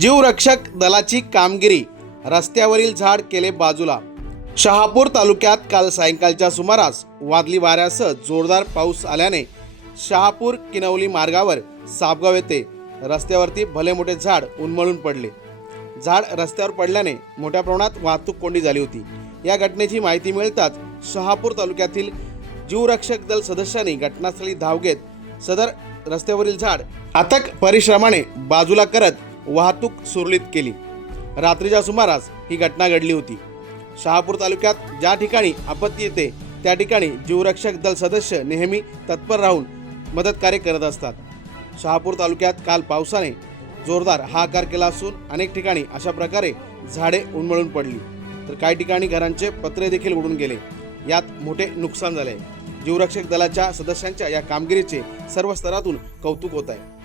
जीवरक्षक दलाची कामगिरी. रस्त्यावरील झाड केले बाजूला. शहापूर तालुक्यात काल सायंकाळच्या सुमारास वादली वाऱ्यासह जोरदार पाऊस आल्याने शहापूर किनवली मार्गावर सापगाव येथे रस्त्यावरती भले मोठे झाड उन्मळून पडले. झाड रस्त्यावर पडल्याने मोठ्या प्रमाणात वाहतूक कोंडी झाली होती. या घटनेची माहिती मिळताच शहापूर तालुक्यातील जीवरक्षक दल सदस्यांनी घटनास्थळी धाव घेत सदर रस्त्यावरील झाड अथक परिश्रमाने बाजूला करत वाहतूक सुरळीत केली. रात्रीच्या सुमारास ही घटना घडली होती. शहापूर तालुक्यात ज्या ठिकाणी आपत्ती येते त्या ठिकाणी जीवरक्षक दल सदस्य नेहमी तत्पर राहून मदतकार्य करत असतात. शहापूर तालुक्यात काल पावसाने जोरदार हाहाकार केला असून अनेक ठिकाणी अशा प्रकारे झाडे उन्मळून पडली. तर काही ठिकाणी घरांचे पत्रे देखील उडून गेले. यात मोठे नुकसान झाले. जीवरक्षक दलाच्या सदस्यांच्या या कामगिरीचे सर्व स्तरातून कौतुक होत आहे.